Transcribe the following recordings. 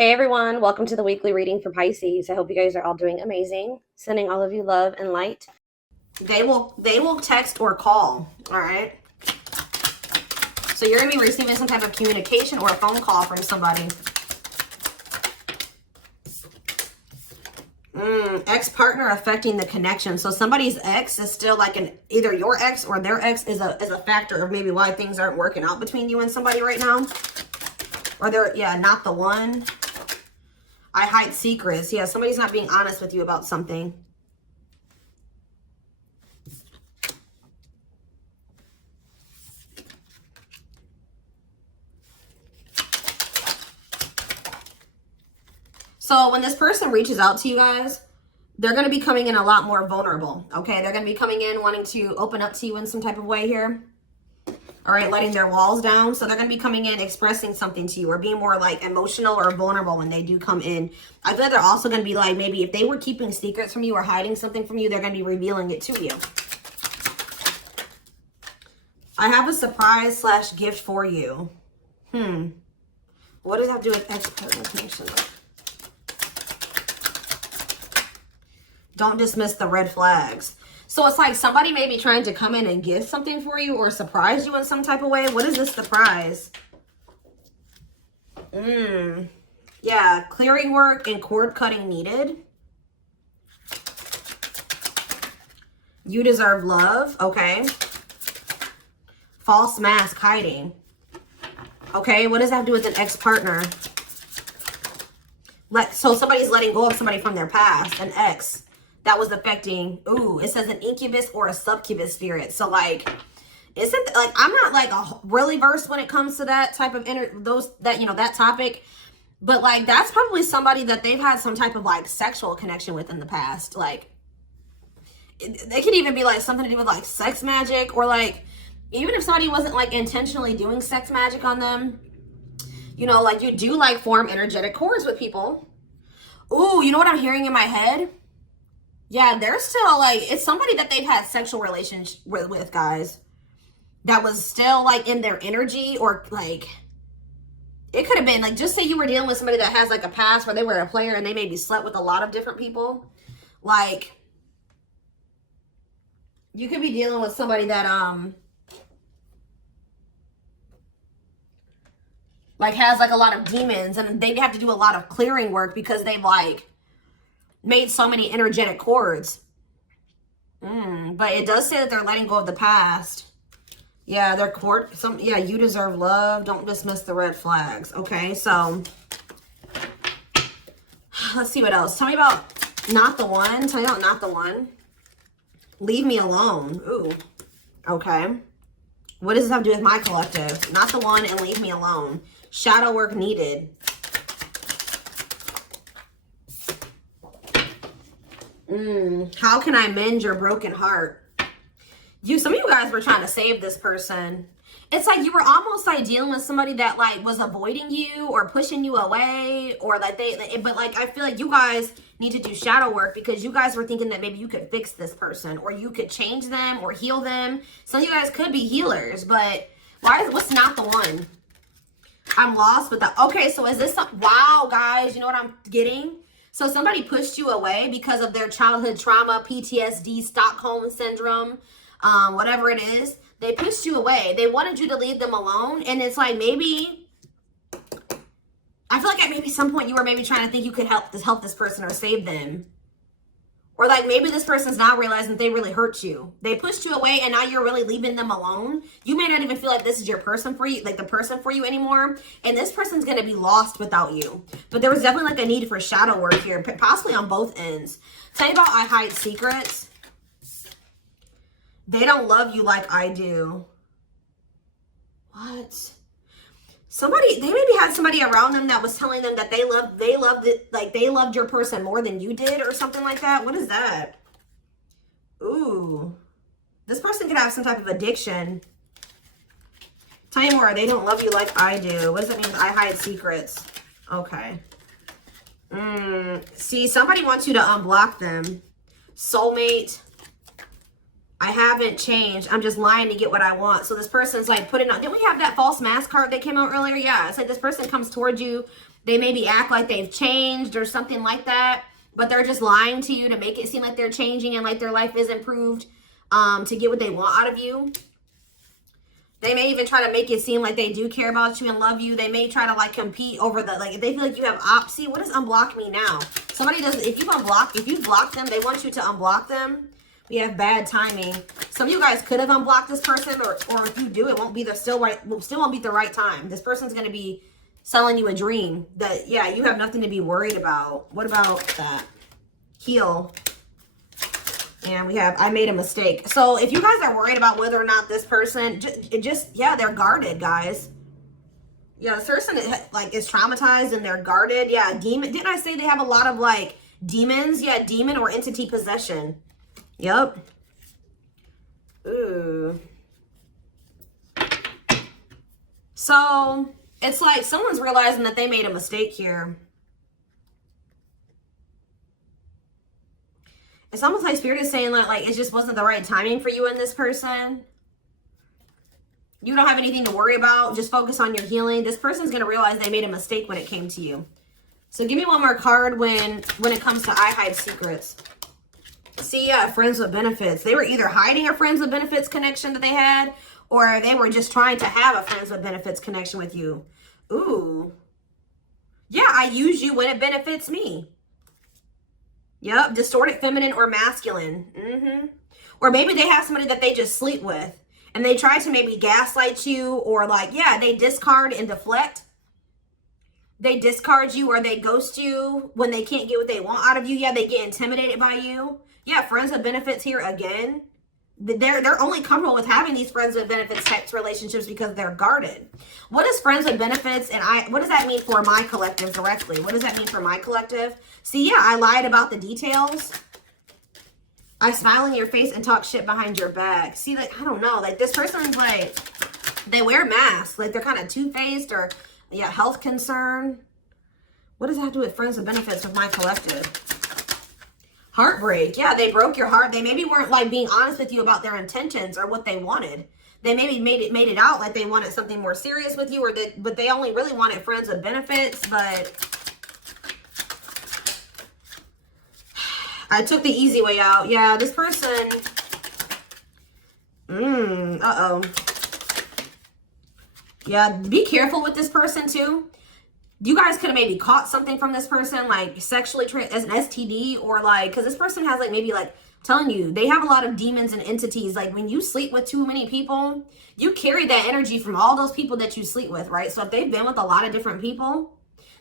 Hey everyone, welcome to the weekly reading for Pisces. I hope you guys are all doing amazing. Sending all of you love and light. They will text or call, all right? So you're going to be receiving some type of communication or a phone call from somebody. Ex-partner affecting the connection. So somebody's ex is still like either your ex or their ex is a factor of maybe why things aren't working out between you and somebody right now. Or they're, not the one. I hide secrets. Yeah, somebody's not being honest with you about something. So when this person reaches out to you guys, they're going to be coming in a lot more vulnerable, okay? They're going to be coming in wanting to open up to you in some type of way here. All right, letting their walls down. So they're going to be coming in expressing something to you or being more like emotional or vulnerable when they do come in. I feel like they're also going to be like, maybe if they were keeping secrets from you or hiding something from you, they're going to be revealing it to you. I have a surprise / gift for you. What does that have to do with ex-partner connection? Don't dismiss the red flags. So it's like somebody may be trying to come in and give something for you or surprise you in some type of way. What is this surprise? Yeah, clearing work and cord cutting needed. You deserve love. Okay. False mask hiding. Okay, what does that have to do with an ex-partner? So somebody's letting go of somebody from their past, an ex. That was affecting, it says an incubus or a succubus spirit. So like, isn't like, I'm not like really versed when it comes to that type of that topic, but like, that's probably somebody that they've had some type of like sexual connection with in the past. Like, they could even be like something to do with like sex magic, or like, even if somebody wasn't like intentionally doing sex magic on them, like you do like form energetic cords with people. Ooh, you know what I'm hearing in my head? Yeah, they're still like, it's somebody that they've had sexual relations with, guys. That was still like in their energy, or like, it could have been like, just say you were dealing with somebody that has like a past where they were a player and they maybe slept with a lot of different people. Like, you could be dealing with somebody that, like has like a lot of demons, and they have to do a lot of clearing work because they've like made so many energetic cords. But it does say that they're letting go of the past. Yeah, their cord. You deserve love. Don't dismiss the red flags. Okay, so let's see what else. Tell me about not the one. Tell me about not the one. Leave me alone. Ooh. Okay. What does this have to do with my collective? Not the one and leave me alone. Shadow work needed. How can I mend your broken heart? Some of you guys were trying to save this person. It's like you were almost like dealing with somebody that like was avoiding you or pushing you away, or like but like I feel like you guys need to do shadow work because you guys were thinking that maybe you could fix this person or you could change them or heal them. Some of you guys could be healers, but what's not the one? I'm lost with that. Okay, so is this wow, guys, you know what I'm getting? So somebody pushed you away because of their childhood trauma, PTSD, Stockholm syndrome, whatever it is. They pushed you away. They wanted you to leave them alone. And it's like, maybe, I feel like at maybe some point you were maybe trying to think you could help this person or save them. Or like maybe this person's now realizing that they really hurt you. They pushed you away and now you're really leaving them alone. You may not even feel like this is your person for you, like the person for you anymore. And this person's going to be lost without you. But there was definitely like a need for shadow work here, possibly on both ends. Tell you about I hide secrets. They don't love you like I do. What? They maybe had somebody around them that was telling them that they loved your person more than you did or something like that. What is that? Ooh. This person could have some type of addiction. Tell me more. They don't love you like I do. What does it mean? I hide secrets. Okay. See, somebody wants you to unblock them. Soulmate. I haven't changed. I'm just lying to get what I want. So this person's like putting on, didn't we have that false mask card that came out earlier? Yeah, it's like this person comes towards you. They maybe act like they've changed or something like that, but they're just lying to you to make it seem like they're changing and like their life is improved to get what they want out of you. They may even try to make it seem like they do care about you and love you. They may try to like compete over the, like if they feel like you have see, what does unblock me now? Somebody does, if you block them, they want you to unblock them. We have bad timing. Some of you guys could have unblocked this person, or if you do, it won't be still won't be the right time. This person's going to be selling you a dream that, yeah, you have nothing to be worried about. What about that? Heal. And we have, I made a mistake. So if you guys are worried about whether or not this person, yeah, they're guarded, guys. Yeah, this person is traumatized and they're guarded. Yeah, demon. Didn't I say they have a lot of like demons? Yeah, demon or entity possession. Yep. Ooh. So it's like someone's realizing that they made a mistake here. It's almost like Spirit is saying like it just wasn't the right timing for you and this person. You don't have anything to worry about. Just focus on your healing. This person's going to realize they made a mistake when it came to you. So give me one more card when it comes to I hide secrets. See, yeah, friends with benefits. They were either hiding a friends with benefits connection that they had, or they were just trying to have a friends with benefits connection with you. Ooh. Yeah, I use you when it benefits me. Yep, distorted feminine or masculine. Or maybe they have somebody that they just sleep with and they try to maybe gaslight you, or like, yeah, they discard and deflect. They discard you or they ghost you when they can't get what they want out of you. Yeah, they get intimidated by you. Yeah, friends with benefits here again. They're only comfortable with having these friends with benefits types relationships because they're guarded. What is friends with benefits, and what does that mean for my collective directly? What does that mean for my collective? See, yeah, I lied about the details. I smile in your face and talk shit behind your back. See, like, I don't know, like this person's like, they wear masks, like they're kind of two-faced, or yeah, health concern. What does that have to do with friends with benefits with my collective? Heartbreak. Yeah, they broke your heart. They maybe weren't like being honest with you about their intentions or what they wanted. They maybe made it out like they wanted something more serious with you, but they only really wanted friends with benefits. But I took the easy way out. Yeah, this person. Uh-oh. Yeah, be careful with this person too. You guys could have maybe caught something from this person, like sexually as an STD, or like, because this person has like maybe like telling you they have a lot of demons and entities. Like when you sleep with too many people, you carry that energy from all those people that you sleep with, right? So if they've been with a lot of different people,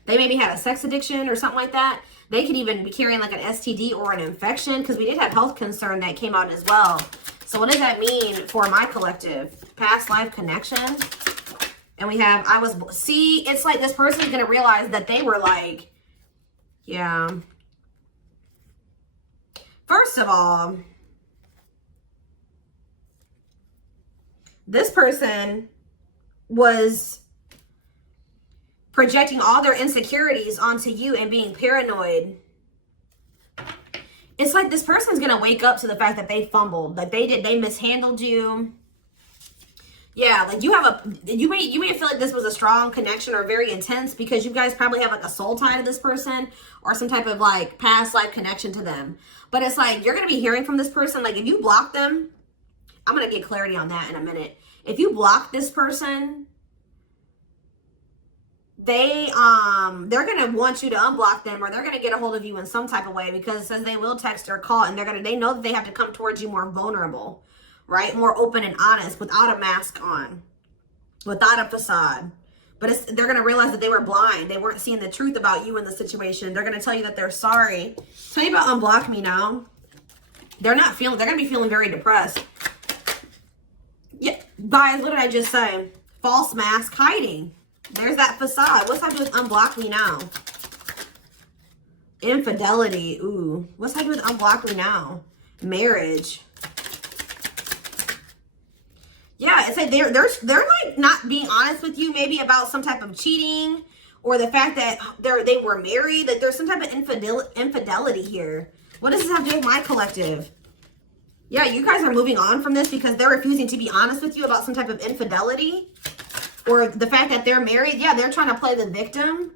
they maybe had a sex addiction or something like that. They could even be carrying like an STD or an infection, because we did have health concern that came out as well. So what does that mean for my collective? Past life connection. And we have, see, it's like this person's going to realize that they were like, yeah. First of all, this person was projecting all their insecurities onto you and being paranoid. It's like this person's going to wake up to the fact that they fumbled, like they mishandled you. Yeah, like you may feel like this was a strong connection or very intense because you guys probably have like a soul tie to this person or some type of like past life connection to them. But it's like you're going to be hearing from this person. Like if you block them, I'm going to get clarity on that in a minute. If you block this person, they're going to want you to unblock them, or they're going to get a hold of you in some type of way, because it says they will text or call, and they know that they have to come towards you more vulnerable. Right? More open and honest, without a mask on, without a facade. But they're going to realize that they were blind. They weren't seeing the truth about you in the situation. They're going to tell you that they're sorry. Tell me about unblock me now. They're going to be feeling very depressed. Yeah, guys, what did I just say? False mask hiding. There's that facade. What's that do with unblock me now? Infidelity. Ooh. What's that do with unblock me now? Marriage. Yeah, it's like they're like not being honest with you, maybe about some type of cheating, or the fact that they were married. That there's some type of infidelity here. What does this have to do with my collective? Yeah, you guys are moving on from this because they're refusing to be honest with you about some type of infidelity, or the fact that they're married. Yeah, they're trying to play the victim.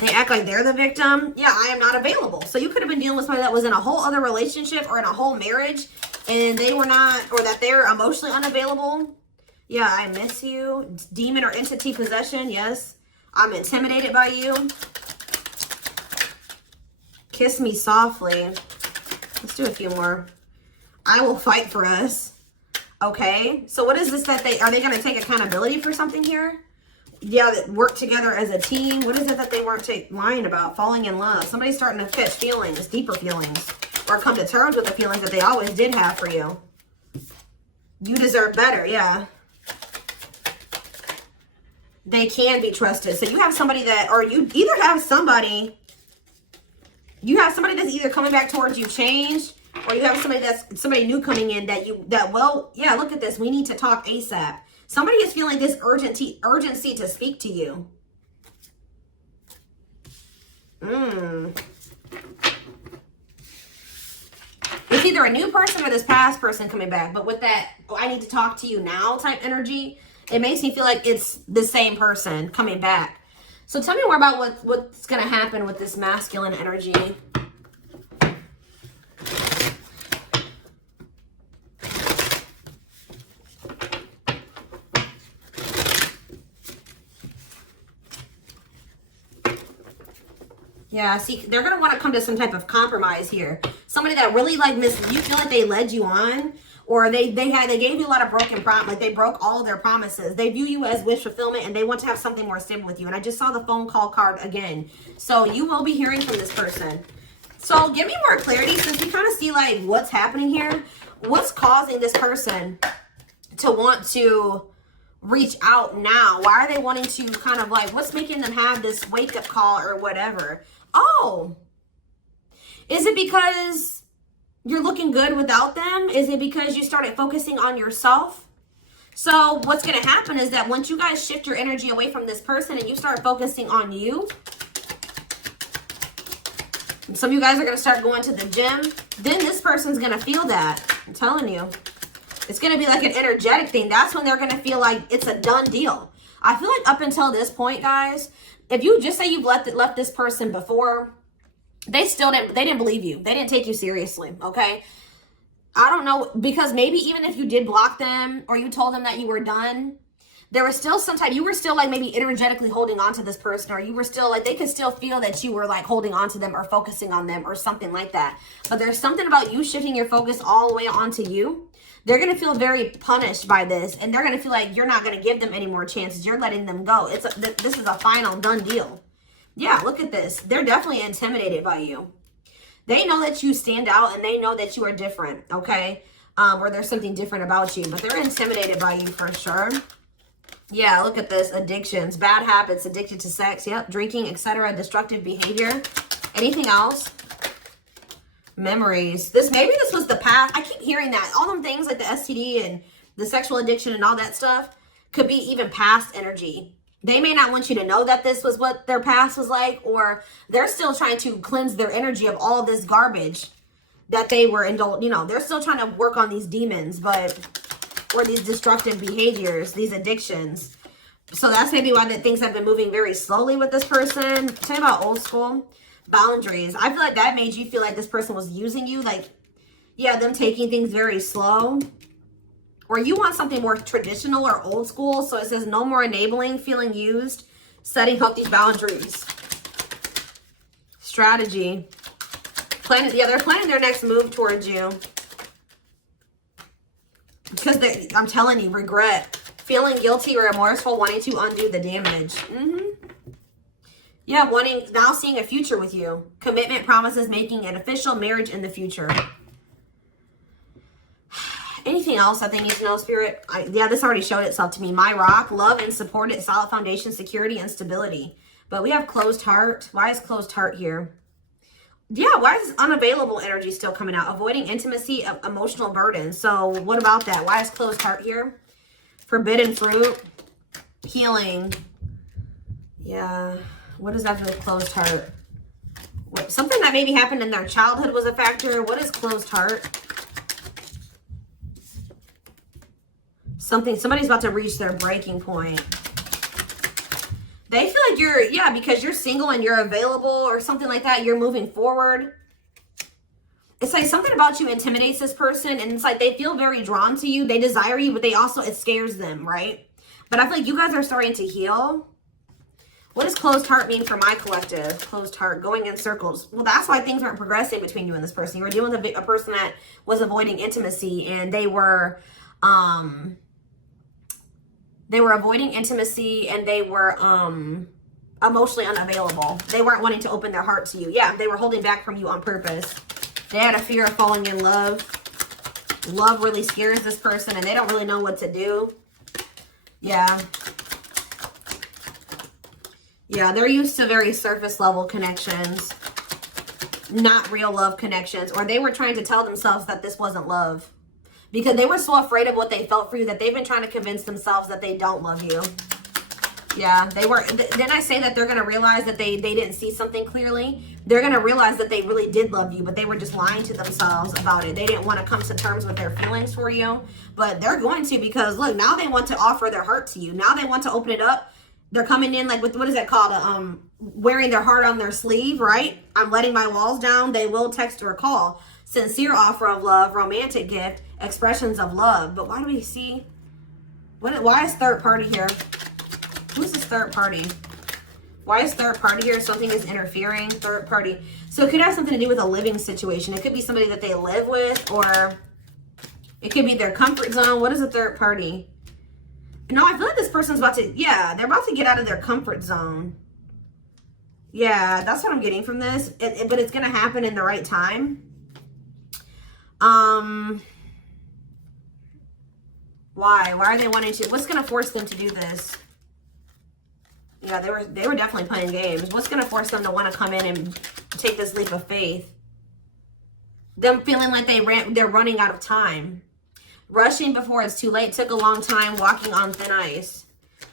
They act like they're the victim. Yeah, I am not available. So you could have been dealing with somebody that was in a whole other relationship or in a whole marriage and they were not, or that they're emotionally unavailable. Yeah, I miss you. Demon or entity possession. Yes. I'm intimidated by you. Kiss me softly. Let's do a few more. I will fight for us. Okay. So what is this that are they going to take accountability for something here? Yeah, that work together as a team. What is it that they weren't lying about? Falling in love. Somebody's starting to catch feelings, deeper feelings, or come to terms with the feelings that they always did have for you. You deserve better. Yeah. They can be trusted. So you have somebody that, or you either have somebody, that's either coming back towards you changed, or you have somebody new coming in well, yeah, look at this. We need to talk ASAP. Somebody is feeling this urgency to speak to you. It's either a new person or this past person coming back. But with that, I need to talk to you now type energy, it makes me feel like it's the same person coming back. So tell me more about what's going to happen with this masculine energy. Yeah, see, they're going to want to come to some type of compromise here. Somebody that really you feel like they led you on, or they gave you a lot of broken promise, like they broke all of their promises. They view you as wish fulfillment and they want to have something more stable with you. And I just saw the phone call card again. So you will be hearing from this person. So give me more clarity, since we kind of see like what's happening here. What's causing this person to want to reach out now? Why are they wanting to kind of like, what's making them have this wake up call or whatever? Oh, is it because you're looking good without them? Is it because you started focusing on yourself? So what's going to happen is that once you guys shift your energy away from this person and you start focusing on you, and some of you guys are going to start going to the gym, then this person's going to feel that. I'm telling you. It's going to be like an energetic thing. That's when they're going to feel like it's a done deal. I feel like up until this point, guys, if you just say you've left this person before, they didn't believe you. They didn't take you seriously, okay? I don't know, because maybe even if you did block them or you told them that you were done, there was still you were still like maybe energetically holding on to this person, or you were still like, they could still feel that you were like holding on to them or focusing on them or something like that. But there's something about you shifting your focus all the way onto you. They're going to feel very punished by this, and they're going to feel like you're not going to give them any more chances. You're letting them go. This is a final done deal. Yeah, look at this. They're definitely intimidated by you. They know that you stand out, and they know that you are different, okay? Or there's something different about you, but they're intimidated by you for sure. Yeah, look at this. Addictions, bad habits, addicted to sex, yep, drinking, etc., destructive behavior. Anything else? Memories. Maybe this was the past. I keep hearing that. All them things like the STD and the sexual addiction and all that stuff could be even past energy. They may not want you to know that this was what their past was like, or they're still trying to cleanse their energy of all this garbage that they were indulged. They're still trying to work on these demons, or these destructive behaviors, these addictions. So that's maybe why things have been moving very slowly with this person. Tell me about old school. Boundaries. I feel like that made you feel like this person was using you. Like, yeah, them taking things very slow. Or you want something more traditional or old school. So it says no more enabling, feeling used, setting up these boundaries. Strategy. They're planning their next move towards you. Because I'm telling you, regret. Feeling guilty or remorseful, wanting to undo the damage. Yeah, now seeing a future with you. Commitment, promises, making an official marriage in the future. Anything else that they need to know, Spirit? Yeah, this already showed itself to me. My rock, love and support it, solid foundation, security, and stability. But we have closed heart. Why is closed heart here? Yeah, why is unavailable energy still coming out? Avoiding intimacy, emotional burden. So what about that? Why is closed heart here? Forbidden fruit, healing. Yeah. What does that do with closed heart? Something that maybe happened in their childhood was a factor. What is closed heart? Somebody's about to reach their breaking point. They feel like you're, yeah, because you're single and you're available or something like that. You're moving forward. It's like something about you intimidates this person, and it's like they feel very drawn to you. They desire you, but they also, it scares them, right? But I feel like you guys are starting to heal. What does closed heart mean for my collective? Closed heart, going in circles. Well, that's why things aren't progressing between you and this person. You were dealing with a person that was avoiding intimacy, and they were avoiding intimacy, and they were emotionally unavailable. They weren't wanting to open their heart to you. Yeah, they were holding back from you on purpose. They had a fear of falling in love. Love really scares this person, and they don't really know what to do. Yeah. Yeah, they're used to very surface level connections, not real love connections, or they were trying to tell themselves that this wasn't love because they were so afraid of what they felt for you that they've been trying to convince themselves that they don't love you. Yeah, they were. Then I say that they're going to realize that they didn't see something clearly. They're going to realize that they really did love you, but they were just lying to themselves about it. They didn't want to come to terms with their feelings for you, but they're going to, because look, now they want to offer their heart to you. Now they want to open it up. They're coming in like with, what is that called? Wearing their heart on their sleeve, right? I'm letting my walls down. They will text or call. Sincere offer of love, romantic gift, expressions of love. But why do we see, why is third party here? Who's this third party? Why is third party here? Something is interfering. Third party. So it could have something to do with a living situation. It could be somebody that they live with, or it could be their comfort zone. What is a third party? No, I feel like this person's about to, yeah, they're about to get out of their comfort zone. Yeah, that's what I'm getting from this. But it's going to happen in the right time. Why? Why are they wanting to? What's going to force them to do this? Yeah, they were definitely playing games. What's going to force them to want to come in and take this leap of faith? Them feeling like they're running out of time. Rushing before it's too late. Took a long time. Walking on thin ice.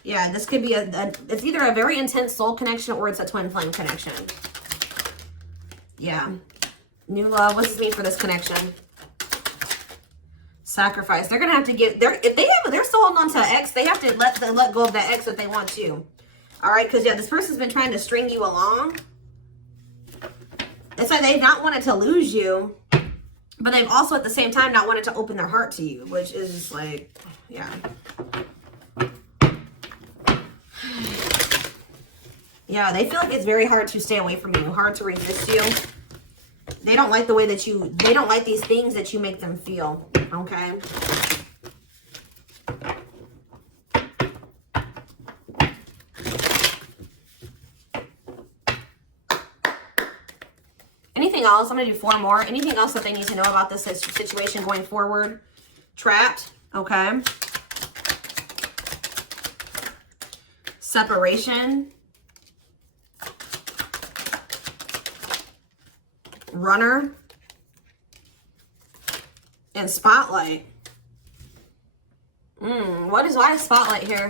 Yeah, this could be it's either a very intense soul connection or it's a twin flame connection. Yeah. New love. What does this mean for this connection? Sacrifice. They're going to have to give, if they're still holding on to an ex, they have to let go of that ex if they want to. All right, because, yeah, this person's been trying to string you along. It's like they've not wanted to lose you, but they've also, at the same time, not wanted to open their heart to you, which is just like, yeah. Yeah, they feel like it's very hard to stay away from you, hard to resist you. They don't like the way that they don't like these things that you make them feel, okay? Anything else? I'm going to do 4 more. Anything else that they need to know about this situation going forward? Trapped. Okay. Separation. Runner. And spotlight. Why is spotlight here?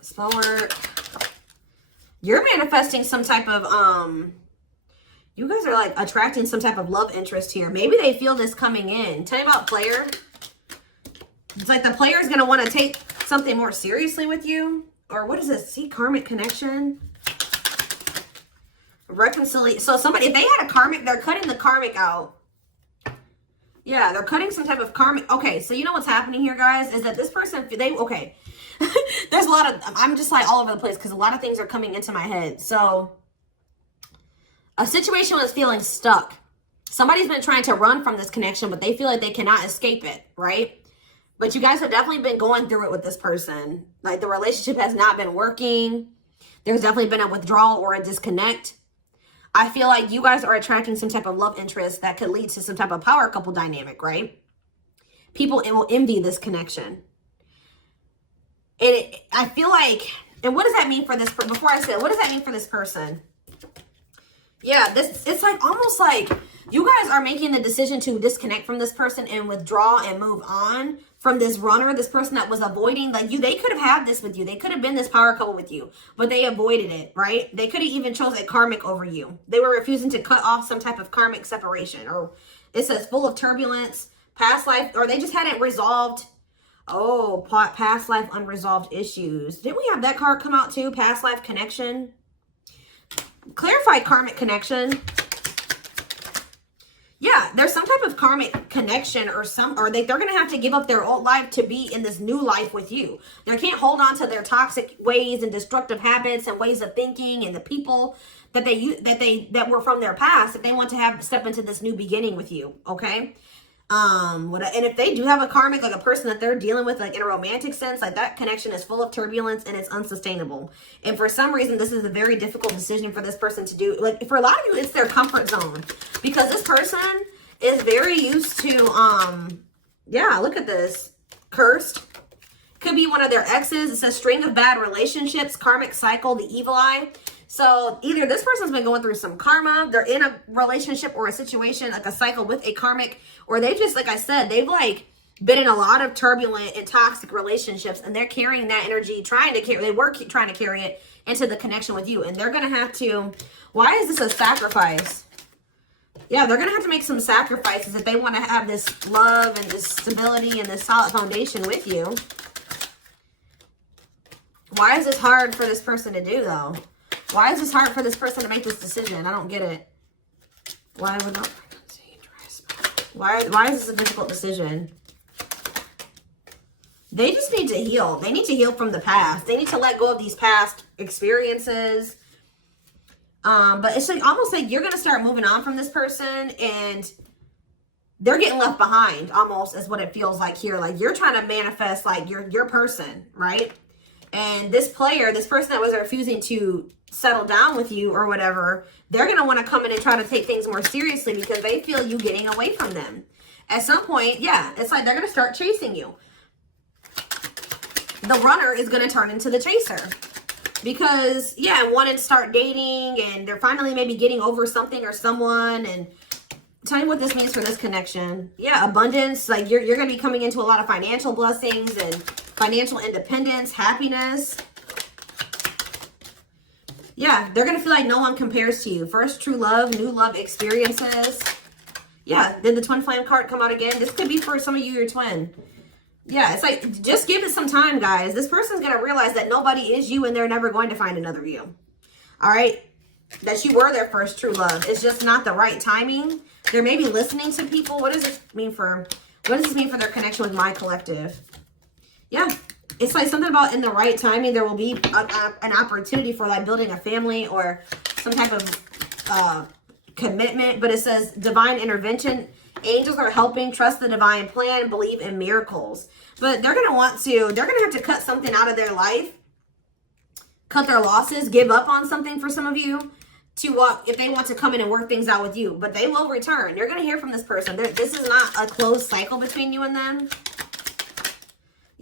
Spell work. You're manifesting some type of, you guys are like attracting some type of love interest here. Maybe they feel this coming in. Tell me about player. It's like the player is going to want to take something more seriously with you. Or what is this? See, karmic connection. Reconciliation. So somebody, if they had a karmic, they're cutting the karmic out. Yeah, they're cutting some type of karmic. Okay, so you know what's happening here, guys, is that this person, okay. There's a lot of, I'm just like all over the place because a lot of things are coming into my head. So a situation was feeling stuck. Somebody's been trying to run from this connection, but they feel like they cannot escape it, right? But you guys have definitely been going through it with this person. Like the relationship has not been working. There's definitely been a withdrawal or a disconnect. I feel like you guys are attracting some type of love interest that could lead to some type of power couple dynamic, right? People will envy this connection. And I feel like, and what does that mean for this, before I say it, what does that mean for this person? Yeah, it's like almost like you guys are making the decision to disconnect from this person and withdraw and move on from this runner, this person that was avoiding, like they could have had this with you. They could have been this power couple with you, but they avoided it, right? They could have even chose a karmic over you. They were refusing to cut off some type of karmic separation, or it says full of turbulence, past life, or they just hadn't resolved Oh, past life unresolved issues. Didn't we have that card come out too? Past life connection. Clarify karmic connection. Yeah, there's some type of karmic connection or they're going to have to give up their old life to be in this new life with you. They can't hold on to their toxic ways and destructive habits and ways of thinking and the people that were from their past if they want to step into this new beginning with you, okay? And if they do have a karmic, like a person that they're dealing with, like in a romantic sense, like that connection is full of turbulence and it's unsustainable. And for some reason, this is a very difficult decision for this person to do. Like for a lot of you, it's their comfort zone because this person is very used to, yeah, look at this. Cursed. Could be one of their exes. It says string of bad relationships, karmic cycle, the evil eye. So either this person's been going through some karma, they're in a relationship or a situation, like a cycle with a karmic, or they've just, like I said, they've like been in a lot of turbulent and toxic relationships and they're carrying that energy, trying to carry it into the connection with you. And they're going to have to, why is this a sacrifice? Yeah, they're going to have to make some sacrifices if they want to have this love and this stability and this solid foundation with you. Why is this hard for this person to do though? Why is this hard for this person to make this decision? I don't get it. Why would not? Why is this a difficult decision? They just need to heal. They need to heal from the past. They need to let go of these past experiences. But it's like almost like you're gonna start moving on from this person, and they're getting left behind. Almost is what it feels like here. Like you're trying to manifest like your person, right? And this person that was refusing to settle down with you or whatever, they're going to want to come in and try to take things more seriously because they feel you getting away from them. At some point, yeah, it's like they're going to start chasing you. The runner is going to turn into the chaser because, yeah, wanting to start dating and they're finally maybe getting over something or someone. And tell me what this means for this connection. Yeah, abundance. Like you're going to be coming into a lot of financial blessings and financial independence, happiness. Yeah, they're going to feel like no one compares to you. First true love, new love experiences. Yeah, did the twin flame card come out again? This could be for some of you, your twin. Yeah, it's like, just give it some time, guys. This person's going to realize that nobody is you and they're never going to find another you. All right? That you were their first true love. It's just not the right timing. They're maybe listening to people. What does this mean for their connection with my collective? Yeah. It's like something about in the right timing, there will be an opportunity for like building a family or some type of commitment. But it says divine intervention. Angels are helping. Trust the divine plan. Believe in miracles. But they're going to have to cut something out of their life. Cut their losses. Give up on something for some of you. If they want to come in and work things out with you. But they will return. You're going to hear from this person. This is not a closed cycle between you and them.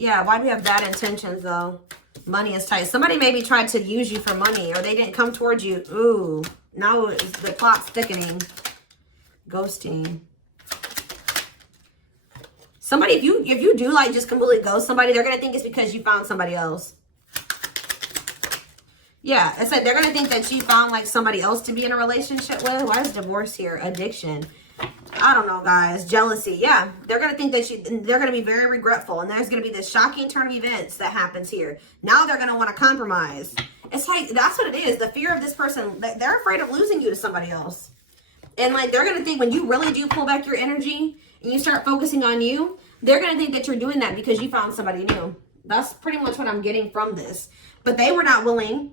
Yeah, why do we have bad intentions, though? Money is tight. Somebody maybe tried to use you for money, or they didn't come towards you. Ooh, now the plot's thickening. Ghosting. Somebody, if you do like just completely ghost somebody, they're going to think it's because you found somebody else. Yeah, it's like they're going to think that you found like somebody else to be in a relationship with. Why is divorce here? Addiction. I don't know, guys. Jealousy. Yeah, they're going to think that they're going to be very regretful. And there's going to be this shocking turn of events that happens here. Now they're going to want to compromise. It's like, that's what it is. The fear of this person, they're afraid of losing you to somebody else. And like, they're going to think when you really do pull back your energy and you start focusing on you, they're going to think that you're doing that because you found somebody new. That's pretty much what I'm getting from this. But they were not willing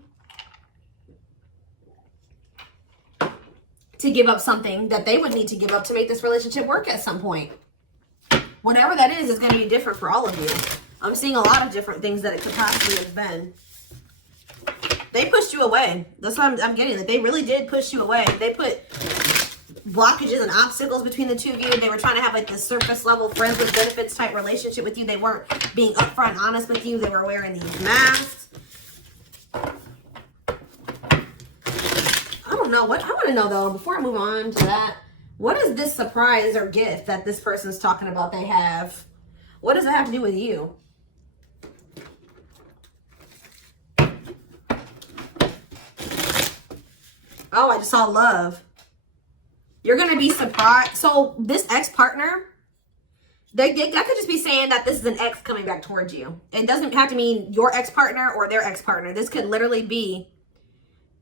to give up something that they would need to give up to make this relationship work at some point. Whatever that is going to be different for all of you. I'm seeing a lot of different things that it could possibly have been. They pushed you away. That's what I'm getting. That they really did push you away. They put blockages and obstacles between the two of you. They were trying to have like this surface level friends with benefits type relationship with you. They weren't being upfront and honest with you. They were wearing these masks. I don't know. I want to know though, before I move on to that, what is this surprise or gift that this person's talking about they have? What does it have to do with you? Oh, I just saw love. You're going to be surprised. So this ex-partner, That could just be saying that this is an ex coming back towards you. It doesn't have to mean your ex-partner or their ex-partner. This could literally be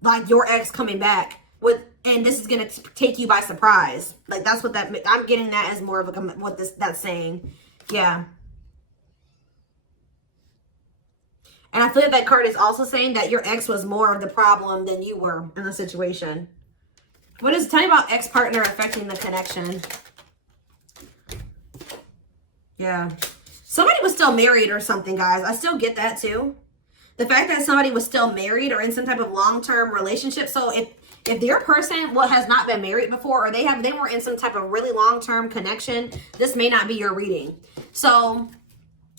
like your ex coming back with, and this is going to take you by surprise. Like that's what that, I'm getting that as more of a, what that's saying. Yeah. And I feel like that card is also saying that your ex was more of the problem than you were in the situation. What is, tell me about ex-partner affecting the connection. Yeah. Somebody was still married or something, guys. I still get that too. The fact that somebody was still married or in some type of long-term relationship. So if their person has not been married before, or they were in some type of really long-term connection, this may not be your reading. So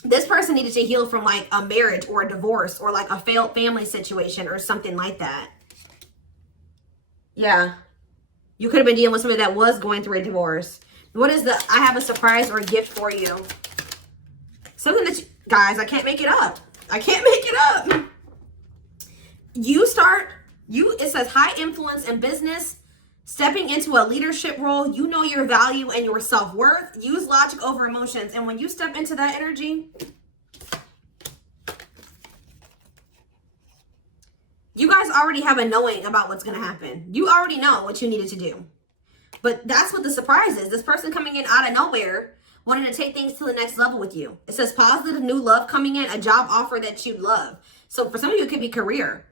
this person needed to heal from like a marriage or a divorce or like a failed family situation or something like that. Yeah. You could have been dealing with somebody that was going through a divorce. What is the, I have a surprise or a gift for you. Something that you, guys, I can't make it up. I can't make it up. It says high influence in business, stepping into a leadership role. You know your value and your self-worth. Use logic over emotions. And when you step into that energy, you guys already have a knowing about what's going to happen. You already know what you needed to do. But that's what the surprise is. This person coming in out of nowhere, wanting to take things to the next level with you. It says positive new love coming in, a job offer that you love. So for some of you, it could be career,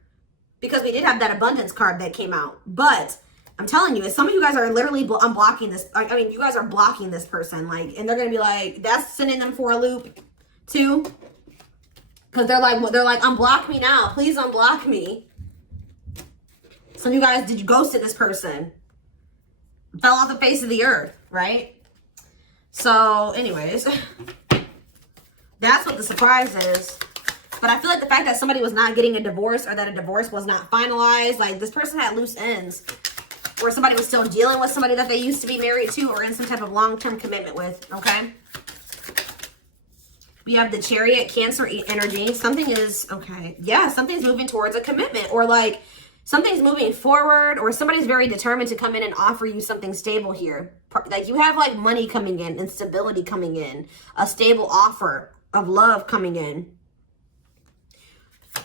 because we did have that abundance card that came out. But I'm telling you, some of you guys are literally unblocking this. I mean, you guys are blocking this person, like, and they're gonna be like, that's sending them for a loop too, because they're like, unblock me now, please unblock me. Some of you guys, did you ghost this person? Fell off the face of the earth, right? So anyways, that's what the surprise is. But I feel like the fact that somebody was not getting a divorce, or that a divorce was not finalized, like this person had loose ends, or somebody was still dealing with somebody that they used to be married to or in some type of long-term commitment with, okay? We have the Chariot, Cancer energy. Something is, okay, yeah, something's moving towards a commitment, or like something's moving forward, or somebody's very determined to come in and offer you something stable here. Like you have like money coming in and stability coming in, a stable offer of love coming in.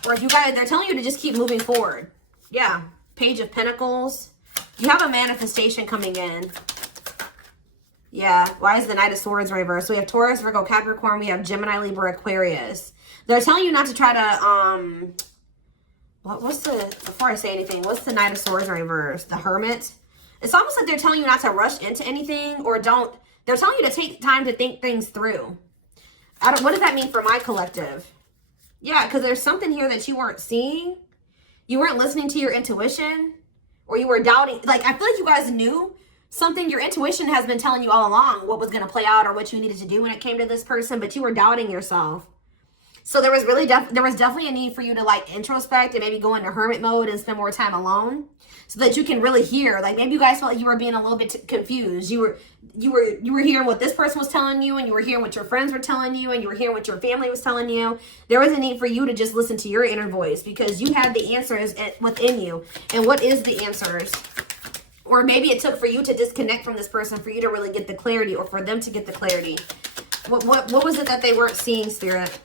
Or if you guys, they're telling you to just keep moving forward. Yeah, Page of Pentacles. You have a manifestation coming in. Yeah, why is the Knight of Swords reversed? So we have Taurus, Virgo, Capricorn. We have Gemini, Libra, Aquarius. They're telling you not to try to, before I say anything, what's the Knight of Swords reversed? The Hermit. It's almost like they're telling you not to rush into anything, or they're telling you to take time to think things through. What does that mean for my collective? Yeah, because there's something here that you weren't seeing. You weren't listening to your intuition, or you were doubting. Like, I feel like you guys knew something. Your intuition has been telling you all along what was going to play out or what you needed to do when it came to this person, but you were doubting yourself. So there was really there was definitely a need for you to like introspect and maybe go into hermit mode and spend more time alone, so that you can really hear. Like maybe you guys felt like you were being a little bit confused. You were hearing what this person was telling you, and you were hearing what your friends were telling you, and you were hearing what your family was telling you. There was a need for you to just listen to your inner voice, because you had the answers within you. And what is the answers? Or maybe it took for you to disconnect from this person for you to really get the clarity, or for them to get the clarity. What was it that they weren't seeing, Spirit?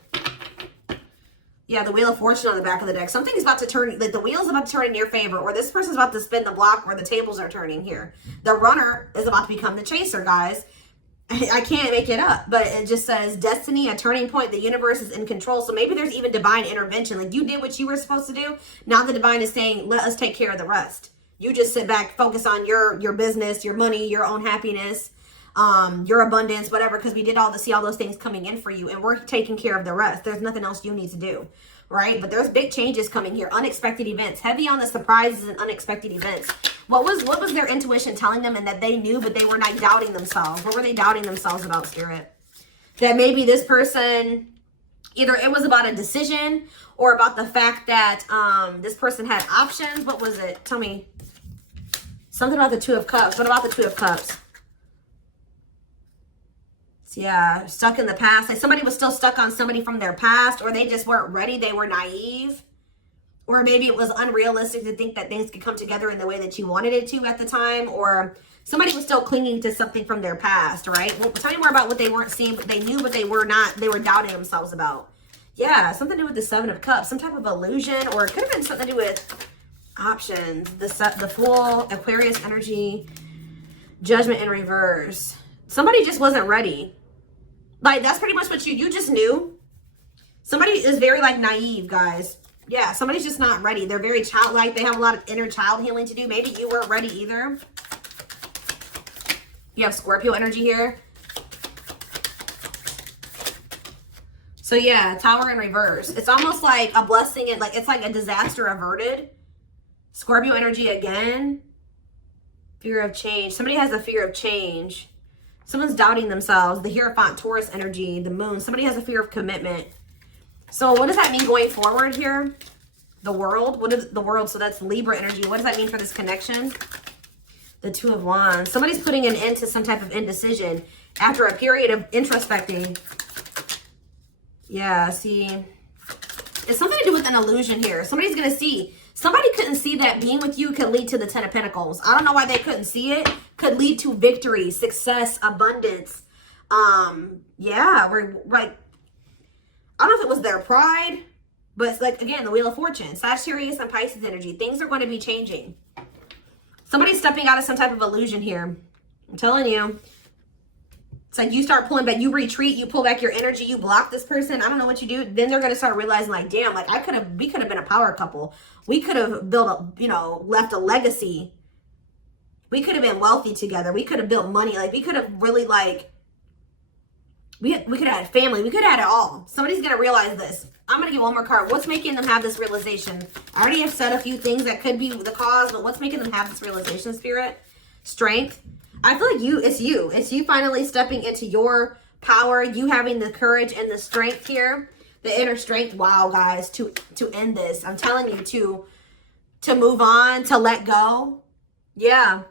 Yeah, the Wheel of Fortune on the back of the deck. Something's about to turn, like the wheel's about to turn in your favor, or this person's about to spin the block, or the tables are turning here. The runner is about to become the chaser, guys. I can't make it up, but it just says destiny, a turning point. The universe is in control. So maybe there's even divine intervention. Like you did what you were supposed to do. Now the divine is saying, let us take care of the rest. You just sit back, focus on your business, your money, your own happiness, your abundance, whatever, because we did see all those things coming in for you, and we're taking care of the rest. There's nothing else you need to do, right? But there's big changes coming here, unexpected events, heavy on the surprises and unexpected events. What was their intuition telling them, and that they knew, but they were not doubting themselves? What were they doubting themselves about, Spirit? That maybe this person, either it was about a decision, or about the fact that this person had options. What was it? Tell me. Something about the Two of Cups. What about the Two of Cups? Yeah, stuck in the past. Like somebody was still stuck on somebody from their past, or they just weren't ready. They were naive. Or maybe it was unrealistic to think that things could come together in the way that you wanted it to at the time. Or somebody was still clinging to something from their past, right? Well, tell me more about what they weren't seeing, but they knew, but they were not, they were doubting themselves about. Yeah, something to do with the Seven of Cups, some type of illusion, or it could have been something to do with options. The Fool, Aquarius energy, Judgment in reverse. Somebody just wasn't ready. Like, that's pretty much what you just knew. Somebody is very, like, naive, guys. Yeah, somebody's just not ready. They're very childlike. They have a lot of inner child healing to do. Maybe you weren't ready either. You have Scorpio energy here. So yeah, Tower in reverse. It's almost like a blessing and like it's like a disaster averted. Scorpio energy again. Fear of change. Somebody has a fear of change. Someone's doubting themselves. The Hierophant, Taurus energy, the moon. Somebody has a fear of commitment. So what does that mean going forward here? The world. What is the world? So that's Libra energy. What does that mean for this connection? The Two of Wands. Somebody's putting an end to some type of indecision after a period of introspecting. Yeah, see. It's something to do with an illusion here. Somebody's going to see. Somebody couldn't see that being with you could lead to the Ten of Pentacles. I don't know why they couldn't see it. Could lead to victory, success, abundance. Yeah, we're like, I don't know if it was their pride, but it's like, again, the Wheel of Fortune. Sagittarius and Pisces energy. Things are going to be changing. Somebody's stepping out of some type of illusion here. I'm telling you. It's like you start pulling back, you retreat, you pull back your energy, you block this person. I don't know what you do. Then they're going to start realizing like, damn, like we could have been a power couple. We could have built a, left a legacy. We could have been wealthy together. We could have built money. Like we could have really like, we could have had family. We could have had it all. Somebody's going to realize this. I'm going to get one more card. What's making them have this realization? I already have said a few things that could be the cause, but what's making them have this realization, Spirit? Strength. I feel like it's you finally stepping into your power, you having the courage and the strength here, the inner strength. Wow, guys, to end this. I'm telling you to move on, to let go. Yeah.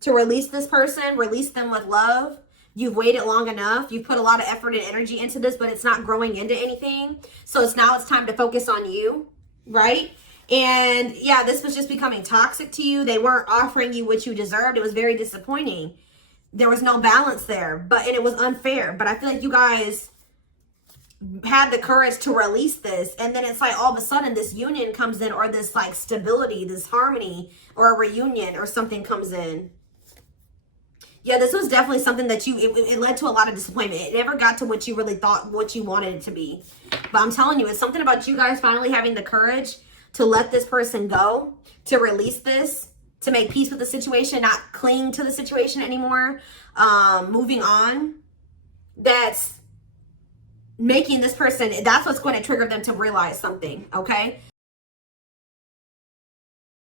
To release this person, release them with love. You've waited long enough. You've put a lot of effort and energy into this, but it's not growing into anything. So it's time to focus on you, right? And yeah, this was just becoming toxic to you. They weren't offering you what you deserved. It was very disappointing. There was no balance there, and it was unfair. But I feel like you guys had the courage to release this. And then it's like all of a sudden this union comes in, or this like stability, this harmony, or a reunion or something comes in. Yeah, this was definitely something that it led to a lot of disappointment. It never got to what you really thought, what you wanted it to be. But I'm telling you, it's something about you guys finally having the courage to let this person go, to release this, to make peace with the situation, not cling to the situation anymore, moving on. That's making this person, that's what's going to trigger them to realize something, okay?